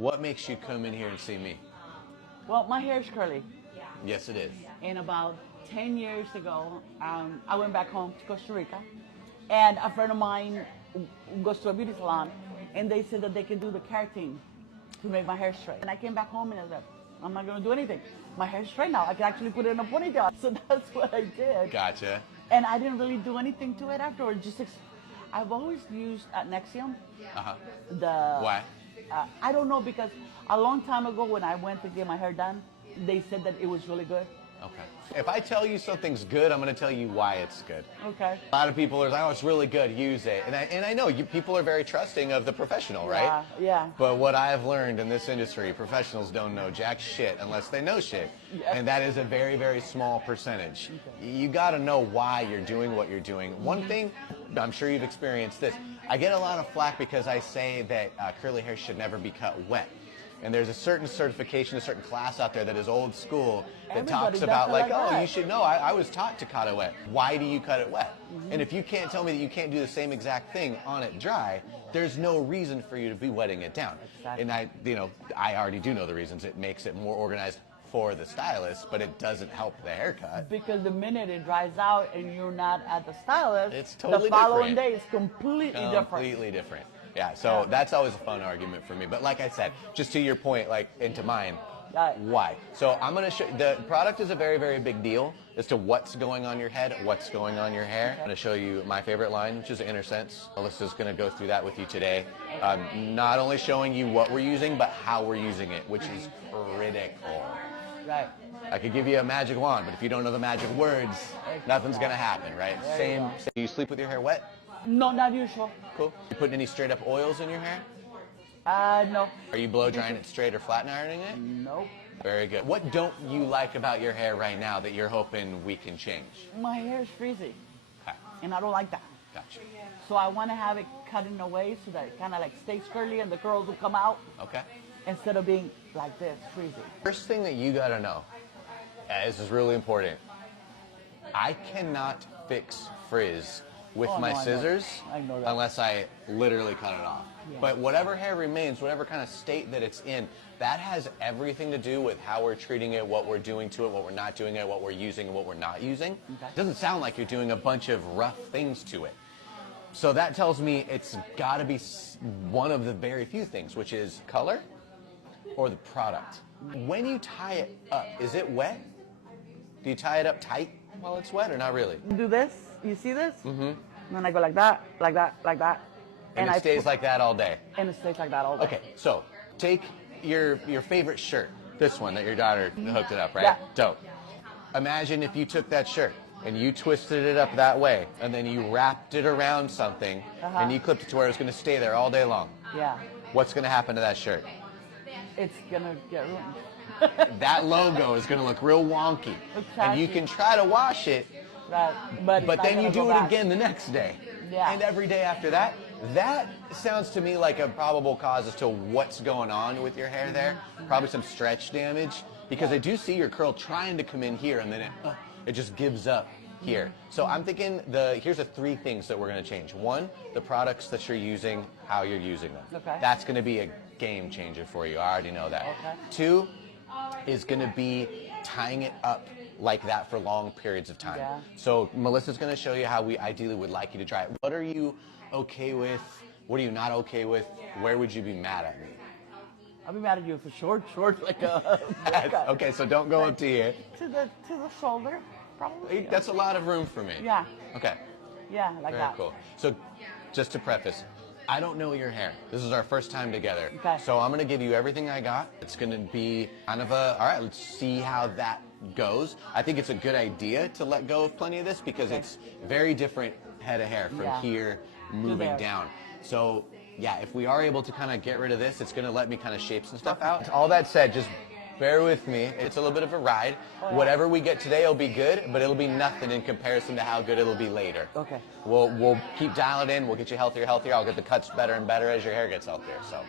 What makes you come in here and see me? Well, my hair is curly. Yes, it is. And about 10 years ago, I went back home to Costa Rica, and a friend of mine goes to a beauty salon, and they said that they can do the keratin to make my hair straight. And I came back home and I said, I'm not going to do anything. My hair's straight now. I can actually put it in a ponytail. So that's what I did. Gotcha. And I didn't really do anything to it afterwards. I've always used Nexium. Why? I don't know, because a long time ago when I went to get my hair done, they said that it was really good. Okay. If I tell you something's good, I'm going to tell you why it's good. Okay. A lot of people are like, oh, it's really good, use it. And I know people are very trusting of the professional, right? Yeah. But what I've learned in this industry, professionals don't know jack shit unless they know shit. Yeah. And that is a very, very small percentage. Okay. You got to know why you're doing what you're doing. One thing, I'm sure you've experienced this, I get a lot of flack because I say that curly hair should never be cut wet. And there's a certain certification, a certain class out there that is old school that talks about like, oh, you should know, I was taught to cut it wet. Why do you cut it wet? And if you can't tell me that you can't do the same exact thing on it dry, there's no reason for you to be wetting it down. Exactly. And I already do know the reasons. It makes it more organized for the stylist, but it doesn't help the haircut. Because the minute it dries out and you're not at the stylist, it's totally the following different. day is completely different. Completely different. Yeah, so that's always a fun argument for me. But like I said, just to your point, like into mine, why? So I'm going to show the product is a very, very big deal as to what's going on your head, what's going on your hair. I'm going to show you my favorite line, which is InnerSense. Alyssa's going to go through that with you today. Not only showing you what we're using, but how we're using it, which is critical. Right. I could give you a magic wand, but if you don't know the magic words, nothing's going to happen, right? Same. Do you sleep with your hair wet? No, not usual. Cool. You putting any straight up oils in your hair? No. Are you blow drying it straight or flat ironing it? Nope. Very good. What don't you like about your hair right now that you're hoping we can change? My hair is frizzy. Okay. And I don't like that. Gotcha. So I want to have it cut in a way so that it kind of like stays curly and the curls will come out. Okay. Instead of being like this, frizzy. First thing that you gotta know, this is really important, I cannot fix frizz with my scissors unless I literally cut it off. Yeah. But whatever hair remains, whatever kind of state that it's in, that has everything to do with how we're treating it, what we're doing to it, what we're not doing it, what we're using and what we're not using. Okay. It doesn't sound like you're doing a bunch of rough things to it. So that tells me it's got to be one of the very few things, which is color or the product. When you tie it up, is it wet? Do you tie it up tight while it's wet or not really? Do this, you see this? Mm-hmm. And then I go like that, like that, like that. And it stays like that all day? And it stays like that all day. Okay, so take your favorite shirt, this one that your daughter hooked it up, right? Yeah. Dope. Imagine if you took that shirt and you twisted it up that way, and then you wrapped it around something, and you clipped it to where it's going to stay there all day long. Yeah. What's going to happen to that shirt? It's going to get ruined. That logo is going to look real wonky. Exactly. And you can try to wash it, right. But then you do it again the next day. Yeah. And every day after that. That sounds to me like a probable cause as to what's going on with your hair there. Probably some stretch damage, because I do see your curl trying to come in here, and then it just gives up here. So I'm thinking here's the three things that we're going to change. One, the products that you're using, how you're using them. Okay. That's going to be a game changer for you. I already know that. Okay. Two is going to be tying it up like that for long periods of time. Yeah. So Melissa's going to show you how we ideally would like you to dry it. What are you okay with? What are you not okay with? Where would you be mad at me? I'll be mad at you for short, like a... Okay, so don't go up to here. To the shoulder, probably. That's a lot of room for me. Yeah. Okay. Yeah, like Very that. Cool. So just to preface, I don't know your hair. This is our first time together. Okay. So I'm going to give you everything I got. It's going to be kind of all right, let's see how that goes. I think it's a good idea to let go of plenty of this because it's very different head of hair from here moving down. So yeah, if we are able to kind of get rid of this, it's going to let me kind of shape some stuff out. All that said, just bear with me. It's a little bit of a ride. Whatever we get today will be good, but it'll be nothing in comparison to how good it'll be later. Okay. We'll keep dialing in. We'll get you healthier. I'll get the cuts better and better as your hair gets healthier. So.